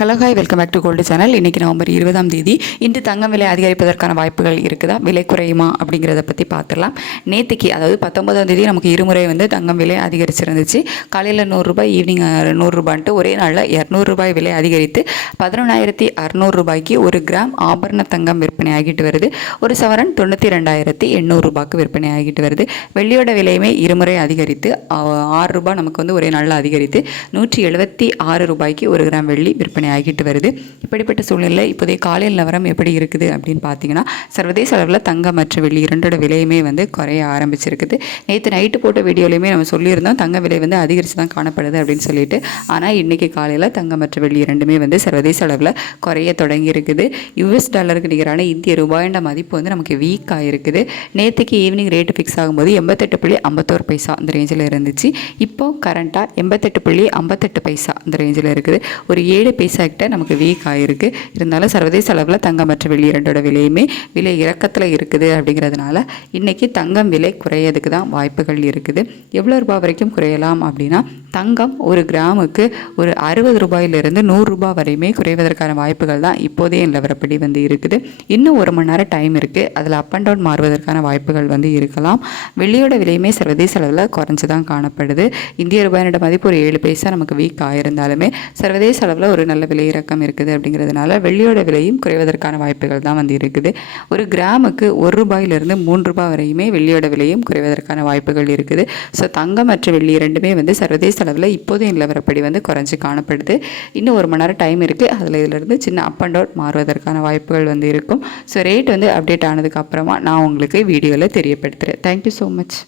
Hello hi welcome back to gold channel. இன்றைக்கி November 20ஆம் தேதி. இன்று தங்கம் விலை அதிகரிப்பதற்கான வாய்ப்புகள் இருக்குதா, விலை குறையுமா அப்படிங்கிறத பற்றி பார்த்துடலாம். நேற்றுக்கு அதாவது 19ஆம் தேதி நமக்கு இருமுறை தங்கம் விலை அதிகரிச்சிருந்துச்சு. காலையில் 100 ரூபாய், ஈவினிங் 100 ரூபான்ட்டு ஒரே நாளில் 200 ரூபாய் விலை அதிகரித்து 11,600 ரூபாய்க்கு ஒரு கிராம் ஆபரண தங்கம் விற்பனை ஆகிட்டு வருது. ஒரு சவரன் 92,800 ரூபாய்க்கு விற்பனை ஆகிட்டு வருது. வெள்ளியோட விலையுமே இருமுறை அதிகரித்து 6 ரூபாய் நமக்கு ஒரே நாளில் அதிகரித்து 176 ரூபாய்க்கு ஒரு கிராம் வெள்ளி விற்பனை ஆகிட்டு வருது. இப்படிப்பட்ட சூழ்நிலை இப்போதைய காலையில் நிலவரம் எப்படி இருக்குது அப்படின்னு பார்த்தீங்கன்னா, சர்வதேச அளவில் தங்கம் மற்றும் வெள்ளி இரண்டோட விலையுமே குறைய ஆரம்பிச்சிருக்குது. நேற்று நைட்டு போட்ட வீடியோலையுமே நம்ம சொல்லியிருந்தோம் தங்க விலை அதிகரித்து தான் காணப்படுது அப்படின்னு சொல்லிட்டு. ஆனால் இன்றைக்கி காலையில் தங்கம் மற்றும் வெள்ளி இரண்டுமே சர்வதேச அளவில் குறைய தொடங்கி இருக்குது. யுஎஸ் டாலருக்கு நிகரான இந்திய ரூபாயோட மதிப்பு நமக்கு வீக் ஆகிருக்குது. நேற்றுக்கு ஈவினிங் ரேட்டு ஃபிக்ஸ் ஆகும்போது 88.51 பைசா அந்த ரேஞ்சில் இருந்துச்சு. இப்போது கரண்ட்டாக 88.58 பைசா அந்த ரேஞ்சில் இருக்குது. ஒரு 7 பைசா கிட்ட நமக்கு வீக் ஆகிருக்கு. இருந்தாலும் சர்வதேச அளவில் தங்கம் மற்றும் வெள்ளி இரண்டோட விலையுமே விலை இறக்கத்தில் இருக்குது. அப்படிங்கிறதுனால இன்றைக்கி தங்கம் விலை குறையதுக்கு தான் வாய்ப்புகள் இருக்குது. எவ்வளோ ரூபாய் வரைக்கும் குறையலாம் அப்படின்னா, தங்கம் ஒரு கிராமுக்கு ஒரு 60 ரூபாயிலிருந்து 100 ரூபாய் வரையுமே குறைவதற்கான வாய்ப்புகள் தான் இப்போதைய நிலவரப்படி இருக்குது. இன்னும் 1 மணி நேரம் டைம் இருக்குது. அதில் அப் அண்ட் டவுன் மாறுவதற்கான வாய்ப்புகள் இருக்கலாம். வெள்ளியோட விலையுமே சர்வதேச அளவில் குறைஞ்சி தான் காணப்படுது. இந்திய ரூபாயோட மதிப்பு ஒரு 7 பைசா நமக்கு வீக் ஆகிருந்தாலுமே சர்வதேச அளவில் ஒரு நல்ல விலை இறக்கம் இருக்குது. அப்படிங்கிறதுனால வெள்ளியோட விலையும் குறைவதற்கான வாய்ப்புகள் தான் இருக்குது. ஒரு கிராமுக்கு 1 ரூபாயிலிருந்து 3 ரூபாய் வரையுமே வெள்ளியோட விலையும் குறைவதற்கான வாய்ப்புகள் இருக்குது. ஸோ தங்கம் மற்றும் வெள்ளி இரண்டுமே சர்வதேச அளவில் இப்போதைய நிலவரப்படி குறைஞ்சி காணப்படுது. இன்னும் 1 மணி நேரம் டைம் இருக்குது. அதில் இதிலிருந்து சின்ன அப் அண்ட் டவுன் மாறுவதற்கான வாய்ப்புகள் இருக்கும். ஸோ ரேட் அப்டேட் ஆனதுக்கு அப்புறமா நான் உங்களுக்கு வீடியோவில் தெரியப்படுத்துகிறேன். Thank you so much.